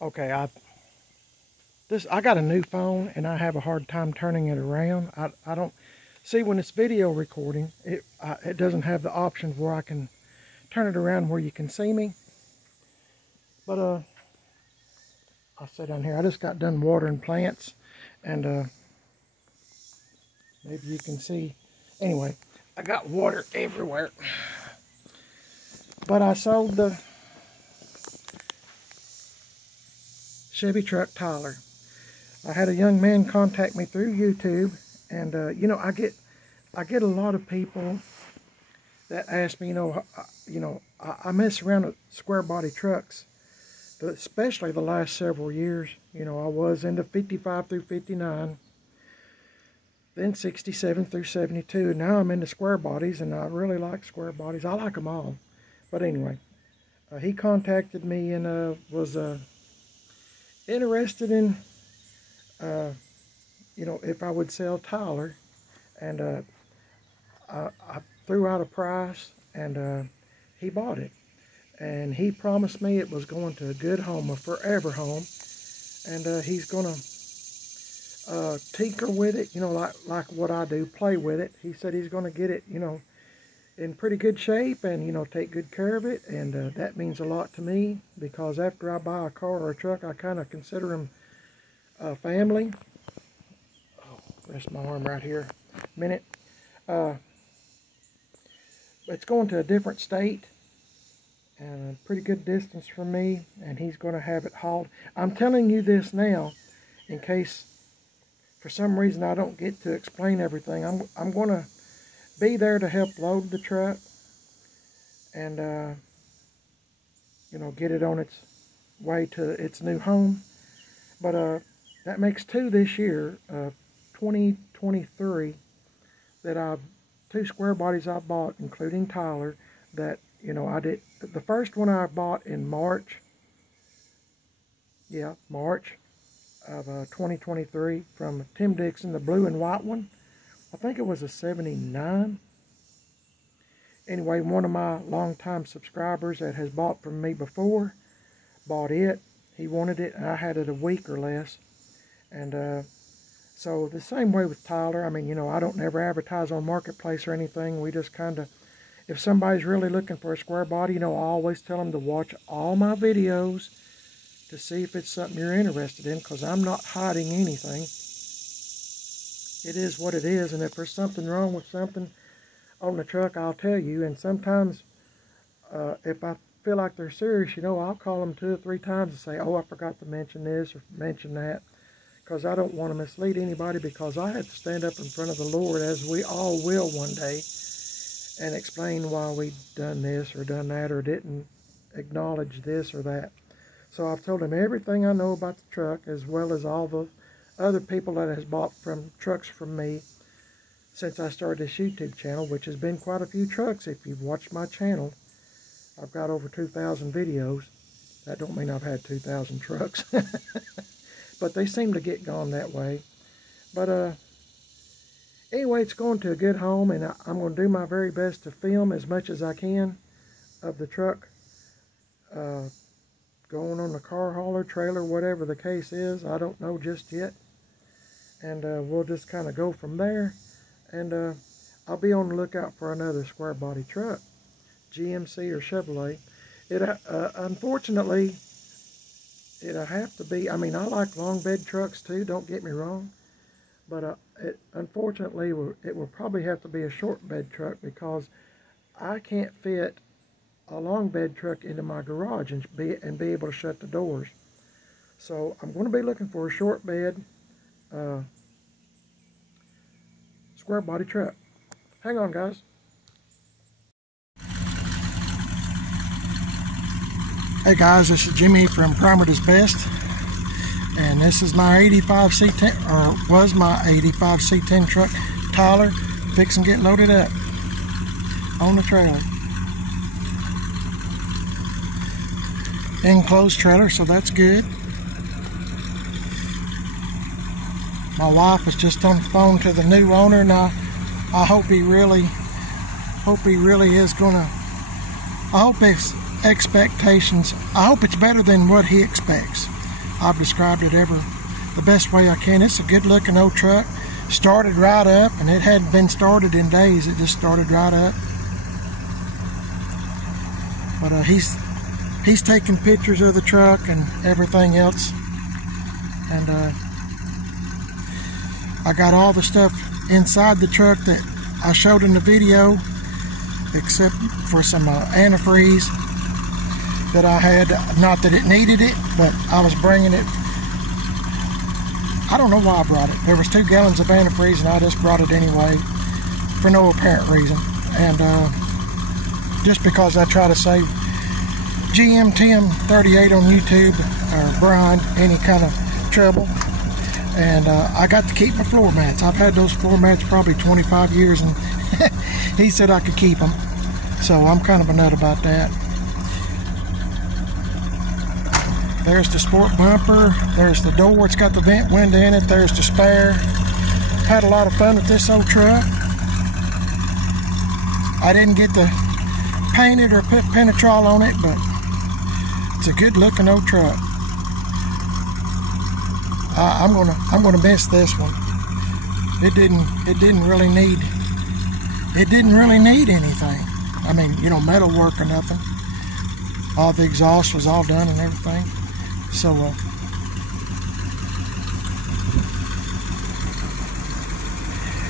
Okay, I got a new phone and I have a hard time turning it around. I don't see when it's video recording, it doesn't have the options where I can turn it around where you can see me. But I'll sit down here. I just got done watering plants, and maybe you can see. Anyway, I got water everywhere. But I sold the Chevy truck Tyler. I had a young man contact me through YouTube, and you know, I get a lot of people that ask me, I mess around with square body trucks, but especially the last several years. You know, I was into 55 through 59, then 67 through 72, and now I'm into square bodies, and I really like square bodies. I like them all. But anyway, he contacted me and was interested in, if I would sell Tyler, and I threw out a price, and he bought it. And he promised me it was going to a good home, a forever home, and he's gonna tinker with it, like what I do, play with it. He said he's gonna get it, in pretty good shape, and take good care of it, and that means a lot to me, because after I buy a car or a truck, I kind of consider them family. Oh, rest my arm right here a minute. It's going to a different state and a pretty good distance from me, and he's going to have it hauled. I'm telling you this now in case for some reason I don't get to explain everything. I'm going to be there to help load the truck and get it on its way to its new home. But that makes two this year, 2023, that two square bodies I bought, including Tyler, that I did. The first one I bought in March of 2023 from Tim Dixon, the blue and white one. I think it was a 79. Anyway, one of my longtime subscribers that has bought from me before bought it. He wanted it, and I had it a week or less. And so the same way with Tyler. I mean, I don't never advertise on Marketplace or anything. We just kind of, if somebody's really looking for a square body, I always tell them to watch all my videos to see if it's something you're interested in, because I'm not hiding anything. It is what it is, and if there's something wrong with something on the truck, I'll tell you. And sometimes if I feel like they're serious, I'll call them 2 or 3 times and say, oh, I forgot to mention this or mention that, because I don't want to mislead anybody, because I have to stand up in front of the Lord, as we all will one day, and explain why we done this or done that or didn't acknowledge this or that. So I've told him everything I know about the truck, as well as all the other people that has bought from trucks from me since I started this YouTube channel, which has been quite a few trucks. If you've watched my channel, I've got over 2,000 videos. That don't mean I've had 2,000 trucks, but they seem to get gone that way. But anyway, it's going to a good home, and I'm going to do my very best to film as much as I can of the truck going on the car hauler, trailer, whatever the case is. I don't know just yet. And we'll just kind of go from there. And I'll be on the lookout for another square body truck, GMC or Chevrolet. Unfortunately, it'll have to be, I like long bed trucks too, don't get me wrong. But unfortunately, it will probably have to be a short bed truck, because I can't fit a long bed truck into my garage and be able to shut the doors. So I'm going to be looking for a short bed square body truck. Hang on, guys. Hey guys, this is Jimmy from Primer Does Best, and this is my 85 C10, or was my 85 C10 truck, Tyler, fixing to get loaded up on the trailer. Enclosed trailer, so that's good. My wife is just on the phone to the new owner, and I hope he really is gonna, I hope his expectations, I hope it's better than what he expects. I've described it ever the best way I can. It's a good looking old truck. Started right up, and it hadn't been started in days. It just started right up. But he's taking pictures of the truck and everything else. And I got all the stuff inside the truck that I showed in the video, except for some antifreeze that I had. Not that it needed it, but I was bringing it. I don't know why I brought it. There was 2 gallons of antifreeze, and I just brought it anyway for no apparent reason. And just because I try to save GM Tim 38 on YouTube, or Brian, any kind of trouble. And I got to keep my floor mats. I've had those floor mats probably 25 years, and he said I could keep them. So I'm kind of a nut about that. There's the sport bumper. There's the door. It's got the vent window in it. There's the spare. Had a lot of fun with this old truck. I didn't get to paint it or put Penetrol on it, but it's a good looking old truck. I'm gonna miss this one. It didn't really need anything. I mean, you know, metal work or nothing. All the exhaust was all done and everything. So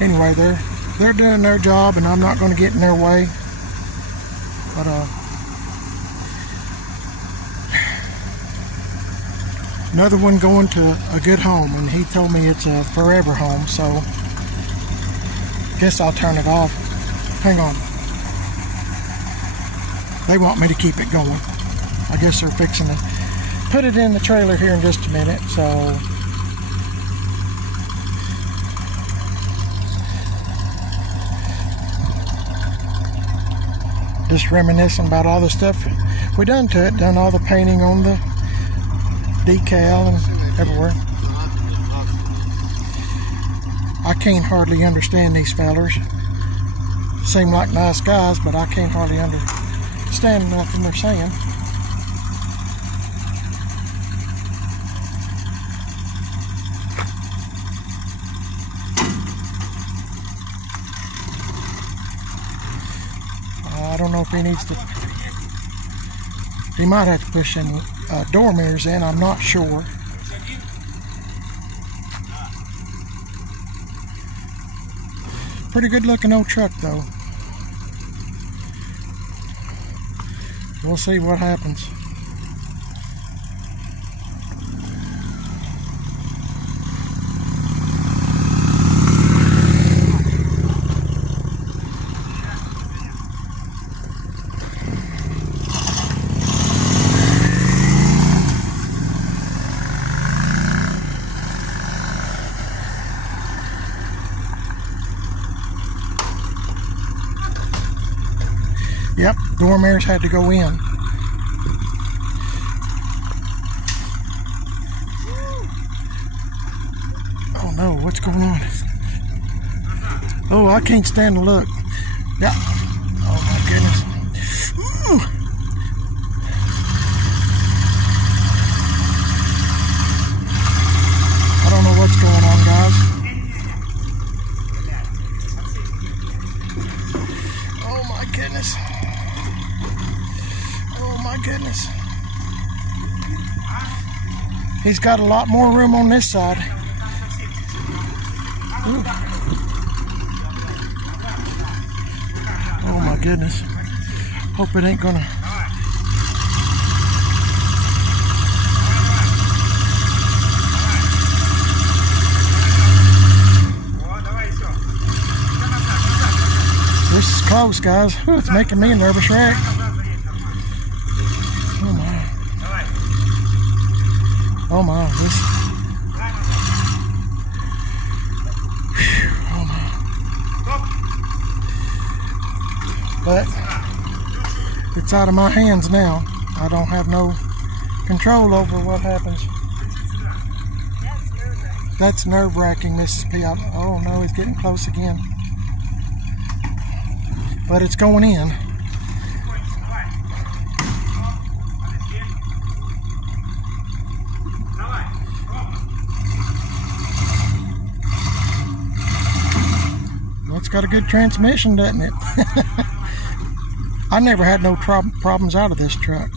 anyway, they're doing their job, and I'm not going to get in their way. But another one going to a good home, and he told me it's a forever home, so guess I'll turn it off. Hang on. They want me to keep it going. I guess they're fixing to put it in the trailer here in just a minute, so just reminiscing about all the stuff we done to it. Done all the painting on the decal and everywhere. I can't hardly understand these fellers. Seem like nice guys, but I can't hardly understand nothing they're saying. I don't know if he needs to. He might have to push in door mirrors in. I'm not sure. Pretty good looking old truck though. We'll see what happens. Yep, door mirrors had to go in. Oh no, what's going on? Oh, I can't stand to look. Yeah. Oh my goodness. Ooh. I don't know what's going on, guys. Oh my goodness. Oh my goodness. He's got a lot more room on this side. Ooh. Oh my goodness. Hope it ain't gonna. This is close, guys. Ooh, it's making me a nervous wreck. Oh my. Oh my. This. Oh my. But it's out of my hands now. I don't have no control over what happens. That's nerve-wracking, Mrs. P. Oh no, it's getting close again. But it's going in. It's got a good transmission, doesn't it? I never had no problems out of this truck.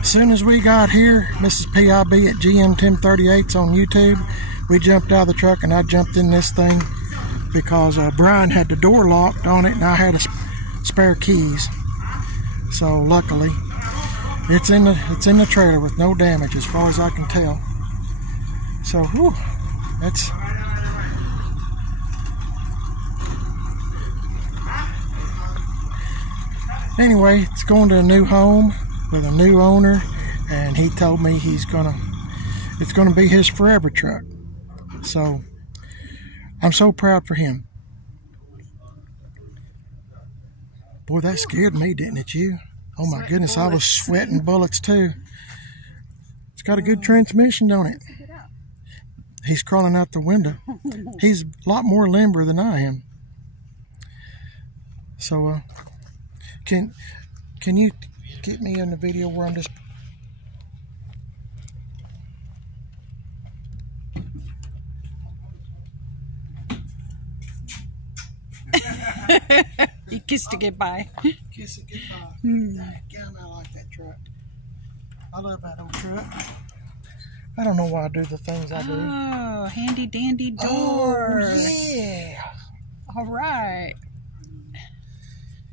As soon as we got here, Mrs. PIB at GM 1038's on YouTube, we jumped out of the truck and I jumped in this thing because Brian had the door locked on it and I had spare keys. So luckily, it's in the trailer with no damage as far as I can tell. So, whew, that's... Anyway, it's going to a new home with a new owner, and he told me it's gonna be his forever truck. So I'm so proud for him. Boy, that scared me, didn't it, you? Oh my goodness, I was sweating bullets too. It's got a good transmission, don't it? He's crawling out the window. He's a lot more limber than I am. So can you get me in the video where I'm just... He kissed it goodbye. Kiss it goodbye. Damn, I like that truck. I love that old truck. I don't know why I do the things I do. Oh, handy dandy door. Oh, yeah. All right.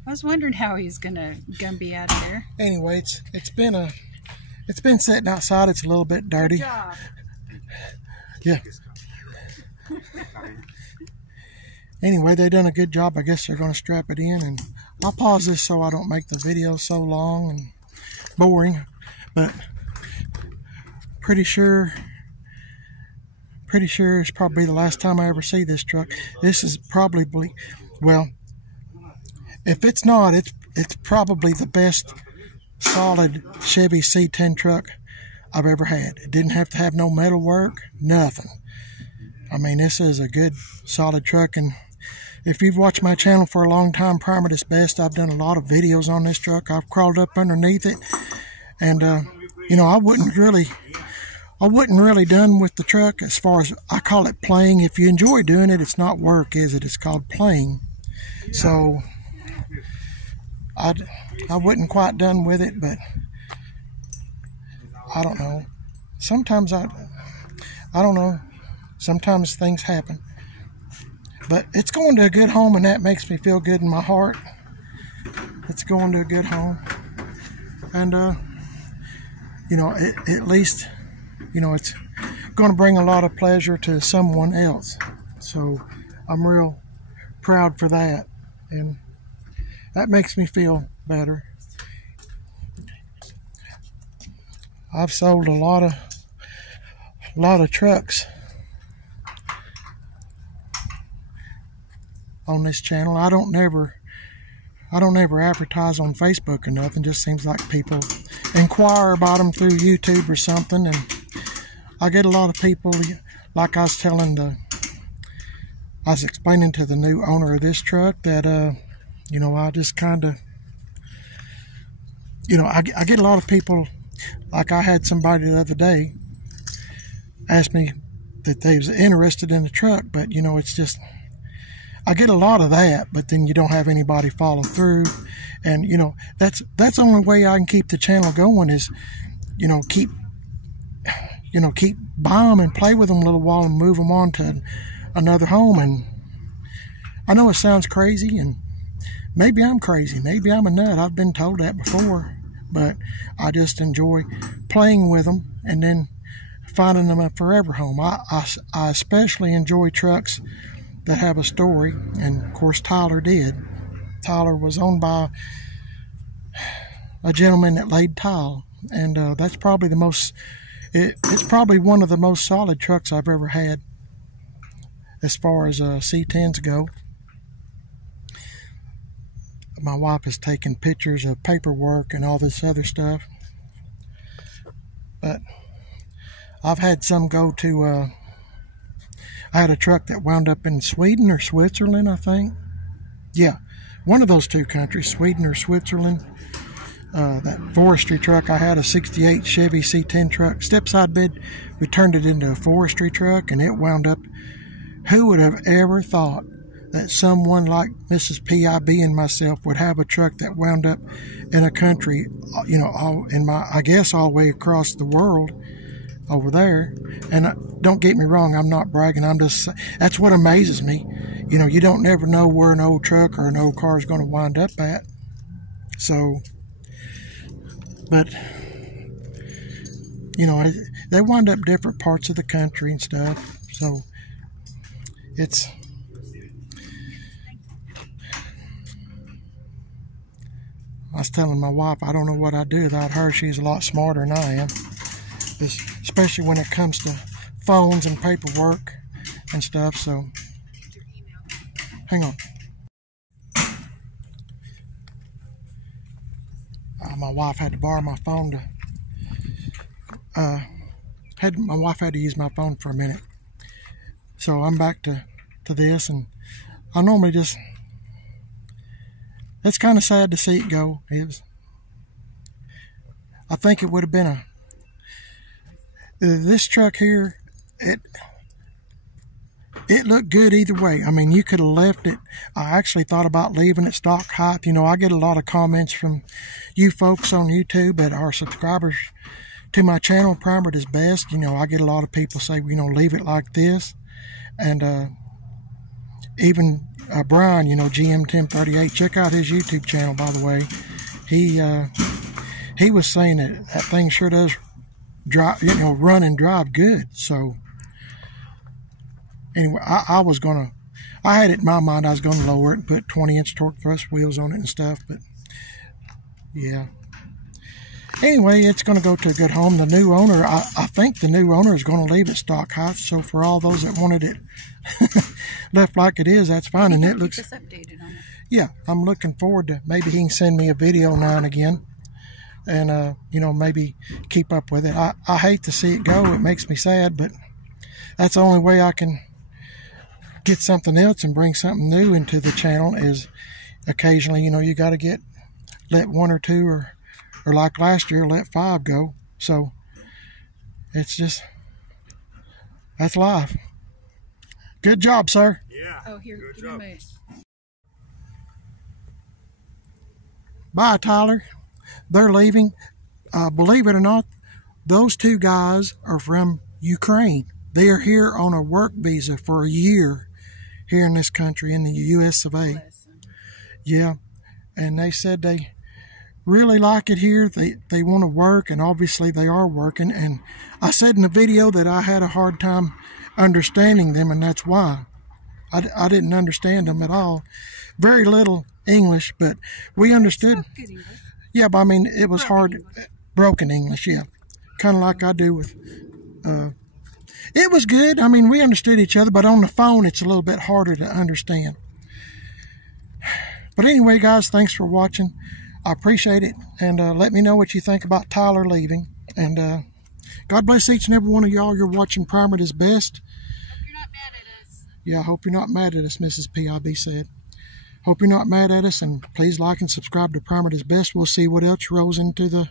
I was wondering how he's gonna be out of there. Anyway, it's been sitting outside. It's a little bit dirty. Good job. Yeah. Anyway, they done a good job. I guess they're going to strap it in, and I'll pause this so I don't make the video so long and boring. But pretty sure it's probably the last time I ever see this truck. This is probably, well, if it's not, it's probably the best solid Chevy C10 truck I've ever had. It didn't have to have no metal work, nothing. I mean, this is a good solid truck, and if you've watched my channel for a long time, Primer This Best, I've done a lot of videos on this truck. I've crawled up underneath it, and you know, I wouldn't really done with the truck as far as, I call it playing. If you enjoy doing it, it's not work, is it? It's called playing. So I wasn't quite done with it, but I don't know. Sometimes I don't know. Sometimes things happen. But it's going to a good home, and that makes me feel good in my heart. It's going to a good home. And, you know, at least, you know, it's going to bring a lot of pleasure to someone else. So I'm real proud for that. And that makes me feel better. I've sold a lot of trucks on this channel. I don't never advertise on Facebook or nothing. Just seems like people inquire about them through YouTube or something, and I get a lot of people, like I was explaining to the new owner of this truck that you know, I just kind of, you know, I get a lot of people, like I had somebody the other day ask me that they was interested in the truck, but you know, it's just, I get a lot of that, but then you don't have anybody follow through. And you know, that's the only way I can keep the channel going is, you know, keep buy them and play with them a little while and move them on to another home. And I know it sounds crazy, and maybe I'm crazy, maybe I'm a nut. I've been told that before, but I just enjoy playing with them and then finding them a forever home. I especially enjoy trucks that have a story, and of course Tyler did. Tyler was owned by a gentleman that laid tile, and that's probably the most, it's probably one of the most solid trucks I've ever had as far as C10s go. My wife has taken pictures of paperwork and all this other stuff, but I've had some go to I had a truck that wound up in Sweden or Switzerland, I think. Yeah, one of those two countries, Sweden or Switzerland. That forestry truck, I had a 68 Chevy C10 truck. Step side bed, we turned it into a forestry truck, and it wound up Who would have ever thought that someone like Mrs. PIB and myself would have a truck that wound up in a country, you know, all the way across the world over there. And don't get me wrong, I'm not bragging. That's what amazes me. You know, you don't never know where an old truck or an old car is going to wind up at. So, but, you know, they wind up different parts of the country and stuff. So, I was telling my wife, I don't know what I'd do without her. She's a lot smarter than I am, especially when it comes to phones and paperwork and stuff. So, hang on. My wife had to borrow my phone my wife had to use my phone for a minute. So I'm back to this, and I normally just, it's kind of sad to see it go. I think it would have been this truck here, it looked good either way. I mean, you could have left it. I actually thought about leaving it stock height. You know, I get a lot of comments from you folks on YouTube that are subscribers to my channel, Primered is Best. You know, I get a lot of people say, you know, leave it like this. And even Brian, you know, GM1038, check out his YouTube channel, by the way. He was saying that thing sure does drive, you know, run and drive good. So anyway, I had it in my mind I was going to lower it and put 20-inch torque thrust wheels on it and stuff, but yeah. Anyway, it's going to go to a good home. The new owner, I think the new owner is going to leave it stock height, so for all those that wanted it left like it is, that's fine. And it looks, keep us updated on it. Yeah, I'm looking forward to, maybe he can send me a video now and again, and you know, maybe keep up with it. I hate to see it go. It makes me sad, but that's the only way I can get something else and bring something new into the channel is occasionally, you know, you got to let one or two or like last year, let 5 go. So it's just, that's life. Good job, sir. Yeah. Oh, here, good job. Bye, Tyler. They're leaving. Believe it or not, those 2 guys are from Ukraine. They are here on a work visa for a year here in this country, in the U.S. of A. Yeah, and they said they really like it here. They want to work, and obviously they are working. And I said in the video that I had a hard time understanding them, and that's why. I didn't understand them at all. Very little English, but we understood. Yeah, but I mean, it was hard. Broken English, yeah. Kind of like I do with... it was good. I mean, we understood each other, but on the phone, it's a little bit harder to understand. But anyway, guys, thanks for watching. I appreciate it, and let me know what you think about Tyler leaving. And God bless each and every one of y'all. You're watching Primered is Best. Hope you're not mad at us. Yeah, I hope you're not mad at us, Mrs. PIB said. Hope you're not mad at us, and please like and subscribe to Primered is Best. We'll see what else rolls into the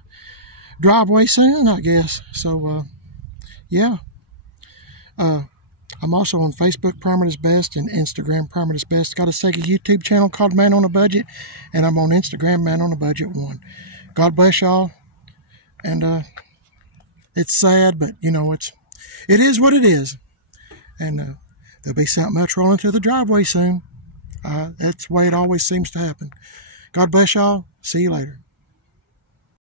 driveway soon, I guess. So, yeah. I'm also on Facebook, Primered is Best, and Instagram, Primered is Best. Got a second YouTube channel called Man on a Budget, and I'm on Instagram, Man on a Budget 1. God bless y'all. And it's sad, but you know, it is what it is. And there'll be something else rolling through the driveway soon. That's the way it always seems to happen. God bless y'all. See you later.